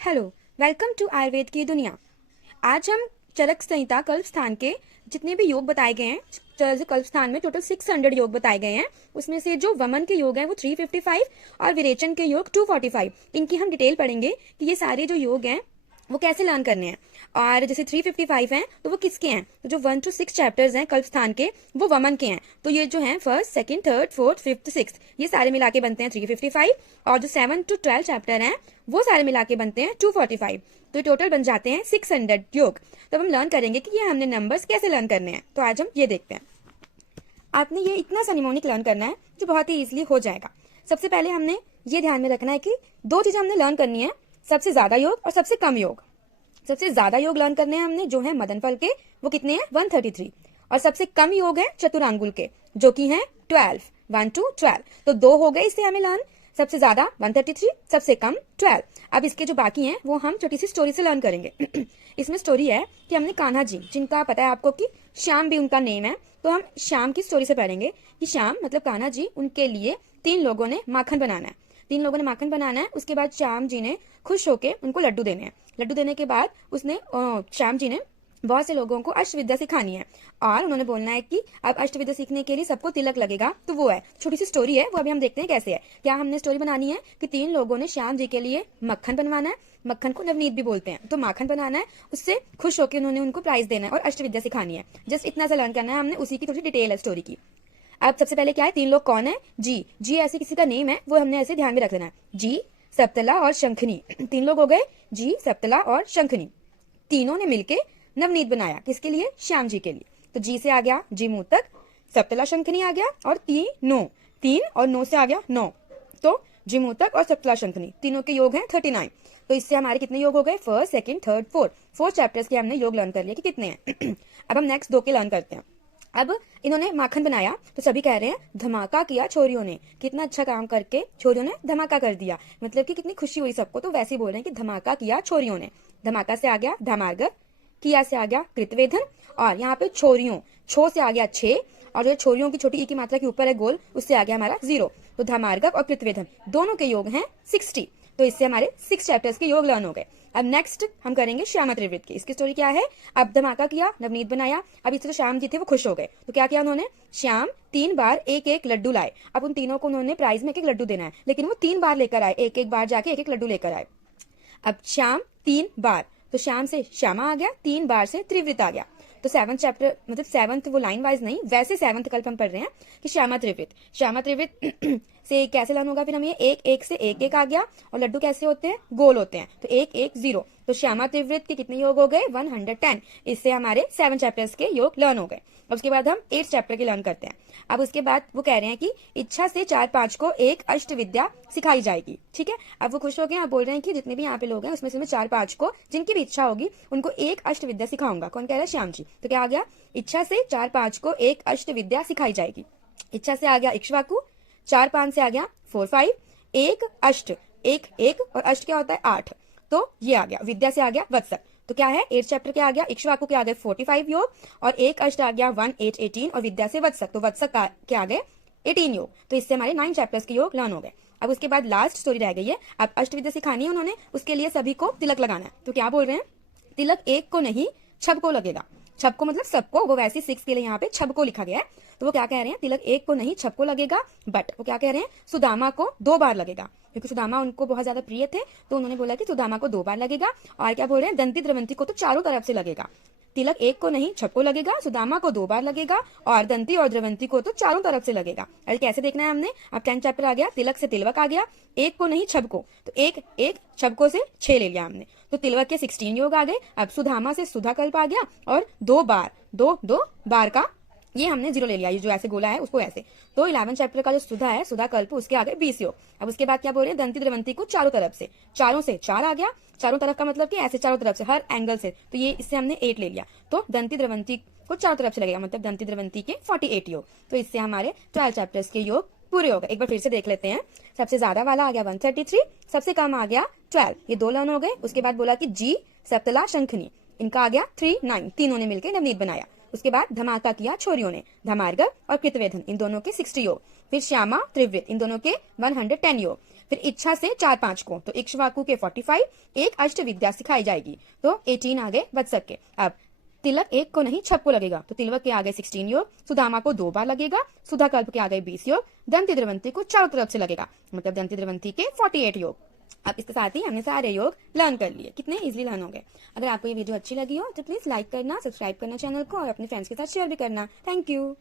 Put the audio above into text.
Hello, welcome to Ayurveda की दुनिया। आज हम चरक संहिता कल्प स्थान के जितने भी योग बताए गए हैं, कल्प स्थान में टोटल 600 योग बताए गए हैं। उसमें से जो वमन के योग हैं वो 355 और विरेचन के योग 245। इनकी हम डिटेल पढ़ेंगे कि ये सारे जो योग हैं वो कैसे लर्न करने हैं। और जैसे 355 हैं तो वो किसके हैं, तो जो 1 to 6 चैप्टर्स हैं कल्प स्थान के वो वमन के हैं। तो ये जो हैं first, second, third, fourth, fifth, six, ये सारे मिला के बनते हैं 355। और जो 7 to 12 चैप्टर हैं वो सारे मिला के बनते हैं 245। तो टोटल बन जाते हैं 600 योग। तो हम लर्न करेंगे कि ये हमने नंबर्स कैसे लर्न करने हैं। तो आज हम ये देखते हैं। आपने ये इतना सा निमोनिक लर्न करना है जो बहुत ही इजीली हो जाएगा। सबसे पहले हमने ये ध्यान में रखना है कि दो चीजें हमने लर्न करनी है, सबसे ज्यादा योग और सबसे कम योग। सबसे ज्यादा योग लर्न करने हैं हमने जो है मदन फल के, वो कितने हैं 133। और सबसे कम योग है चतुरांगुल के जो कि हैं 12, 1 to 12। तो दो हो गए इससे हमें लर्न, सबसे ज्यादा 133, सबसे कम 12। अब इसके जो बाकी हैं वो हम छोटी सी स्टोरी से लर्न करेंगे। इसमें स्टोरी है कि हमने कान्हा जी, जिनका पता है आपको कि श्याम भी उनका नेम है, तो हम श्याम की स्टोरी से पढ़ेंगे कि श्याम मतलब कान्हा जी, उनके लिए 3 लोगों ने माखन बनाना है। 3 लोगों ने माखन बनाना है। उसके बाद श्याम जी ने खुश होकर उनको लड्डू देने हैं। लड्डू देने के बाद श्याम जी ने बहुत से लोगों को अष्टविद्या सिखानी है और उन्होंने बोलना है कि अब अष्टविद्या सीखने के लिए सबको तिलक लगेगा। तो वो है छोटी सी स्टोरी है, वो अभी हम देखते हैं कैसे है। क्या हमने स्टोरी बनानी है कि 3 लोगों ने श्याम जी के लिए मक्खन बनवाना है, मक्खन को नवनीत भी बोलते हैं, तो माखन बनाना है, उससे खुश होकर उन्होंने उनको प्राइज देना है और अष्टविद्या सिखानी है। जस्ट इतना सा लर्न करना है हमने, उसी की थोड़ी डिटेल है स्टोरी की। अब सबसे पहले क्या है, 3 लोग कौन है, जी जी ऐसे किसी का नेम है, वो हमने ऐसे ध्यान में रख लेना है। जी, सप्तला और शंखनी, 3 लोग हो गए, जी, सप्तला और शंखनी। तीनों ने मिलके नवनीत बनाया, किसके लिए, श्याम जी के लिए। तो जी से आ गया जी मुंह तक, सप्तला शंखनी आ गया और 3 और 9 से आ गया 9। तो जी मुंह तक और सप्तला शंखनी तीनों के योग हैं 39। तो इससे हमारे कितने योग हो गए, first, second, third, fourth, 4 chapters के हमने योग लर्न कर लिया कि कितने हैं। अब हम नेक्स्ट 2 के लर्न करते हैं। अब इन्होंने माखन बनाया तो सभी कह रहे हैं धमाका किया छोरियों ने, कितना अच्छा काम करके छोरियों ने धमाका कर दिया, मतलब कि कितनी खुशी हुई सबको। तो वैसे ही बोल रहे हैं कि धमाका किया छोरियों ने। धमाका से आ गया धमार्ग, किया से आ गया कृतवेधन, और यहाँ पे छोरियों, छो से आ गया 6, और जो छोरियों की छोटी ई की मात्रा के ऊपर है गोल, उससे आ गया हमारा 0। तो धमार्गक और कृतवेधन दोनों के योग हैं 60। तो इससे हमारे 6 चैप्टर्स के योग लर्न हो गए। अब नेक्स्ट हम करेंगे श्यामा त्रिवृत की। इसकी स्टोरी क्या है, अब धमाका किया, नवनीत बनाया। अब इससे तो श्याम जी थे वो खुश हो गए, तो क्या किया उन्होंने, श्याम 3 बार एक एक लड्डू लाए। अब उन तीनों को उन्होंने प्राइज में एक एक लड्डू देना है, लेकिन वो 3 बार लेकर आए, एक एक बार जाके एक एक लड्डू लेकर आए। अब श्याम 3 बार, तो श्याम से श्यामा आ गया, 3 बार से त्रिवृत आ गया। तो 7th चैप्टर मतलब 7th वो लाइन वाइज नहीं, वैसे 7th कल्प हम पढ़ रहे हैं कि श्यामा त्रिवृत। श्यामा त्रिवृत से कैसे लर्न होगा फिर हम, ये एक एक से एक एक आ गया, और लड्डू कैसे होते हैं, गोल होते हैं, तो 1 1 0। तो श्यामा त्रिवृत के कितने योग हो गए, 110। इससे हमारे 7 चैप्टर्स के योग लर्न हो गए। अब उसके बाद हम 8 चैप्टर के लर्न करते हैं। अब उसके बाद वो कह रहे हैं कि इच्छा से 4-5 को एक अष्ट विद्या सिखाई जाएगी। ठीक है, अब वो खुश हो गए, आप बोल रहे हैं कि जितने भी यहाँ पे लोग हैं उसमें से मैं 4-5 को जिनकी भी इच्छा होगी उनको एक अष्ट विद्या सिखाऊंगा। कौन कह रहा है, श्याम जी। तो क्या आ गया, इच्छा से 4-5 को एक अष्ट विद्या सिखाई जाएगी। इच्छा से आ गया इक्ष्वाकु, 4-5 से आ गया 4-5, एक अष्ट, 1 1 और अष्ट क्या होता है 8। तो ये आ गया, विद्या से आ गया वत्सक। तो क्या है, 8 चैप्टर क्या आ गया, इक्ष्वाकु के आ गए 45 योग, और एक अष्ट आ गया 1 8 18, और विद्या से वत्सक, तो वत्सक के आ गए 18 योग। तो इससे हमारे 9 चैप्टर्स के योग लर्न हो गए। अब उसके बाद लास्ट स्टोरी रह गई है। अब अष्ट विद्या सिखानी है उन्होंने, उसके लिए सभी को तिलक लगाना है। तो क्या बोल रहे हैं, तिलक एक को नहीं छब को लगेगा। छब को मतलब सबको, वो वैसे 6 के लिए यहाँ पे छब को लिखा गया है। तो वो क्या कह रहे हैं, तिलक एक को नहीं छब को लगेगा, बट वो क्या कह रहे हैं, सुदामा को 2 बार लगेगा, क्योंकि सुदामा उनको बहुत ज्यादा प्रिय थे। तो उन्होंने बोला कि सुदामा को 2 बार लगेगा। और क्या बोल रहे हैं, दंती द्रवंती को तो चारों तरफ से लगेगा। तिलक एक को नहीं छब को लगेगा, सुदामा को 2 बार लगेगा, और दंती और द्रवंती को तो चारों तरफ से लगेगा। अरे कैसे देखना है हमने, अब 10 चैप्टर आ गया, तिलक से तिलवक आ गया, एक को नहीं छब को, तो एक एक छब को से 6 ले लिया हमने। तो तिलवक के 16 योग आ गए। अब सुधामा से सुधा कल्प आ गया, और 2 बार, 2 बार का ये हमने 0 ले लिया, ये जो ऐसे गोला है उसको ऐसे। तो 11 चैप्टर का जो सुधा है, सुधा कल्प, उसके आगे 20 योग। अब उसके बाद क्या बोल रहे हैं, दंती द्रवंती को चारों तरफ से, चारों से 4 आ गया, चारों तरफ का मतलब कि ऐसे चारों तरफ से, हर एंगल से, तो ये इससे हमने 8 ले लिया। तो दंती द्रवंती को चारों तरफ से लगेगा, मतलब दंती द्रवंती के 48 योग। तो इससे हमारे 12 चैप्टर्स के योग पूरे हो गए। एक बार फिर से देख लेते हैं। सबसे ज्यादा वाला आ गया 133, सबसे कम आ गया 12, ये 2 लर्न हो गए। उसके बाद बोला कि जी, सप्तला, शंखनी, इनका आ गया 3 9, तीनों ने मिलकर नवनीत बनाया। उसके बाद धमाका किया छोरियों ने, धमार्ग और कृतवेधन, इन दोनों के 60 योग। फिर श्यामा त्रिवृत, इन दोनों के 110 योग। फिर इच्छा से 4-5 को, तो इक्ष्वाकु के 45, एक अष्ट विद्या सिखाई जाएगी, तो 18 आगे वत्सक के। अब तिलक 1 को नहीं 6 को लगेगा, तो तिलक के आगे 16 योग, सुदामा को 2 बार लगेगा, सुधा कल्प के आगे 20 योग, दंती द्रवंती को चारों तरफ से लगेगा, मतलब दंती द्रवंती के 48 योग। अब इसके साथ ही हमने सारे योग लर्न कर लिए, कितने इजीली लर्न हो गए। अगर आपको ये वीडियो अच्छी लगी हो तो प्लीज लाइक करना, सब्सक्राइब करना चैनल को, और अपने फ्रेंड्स के साथ शेयर भी करना। Thank you.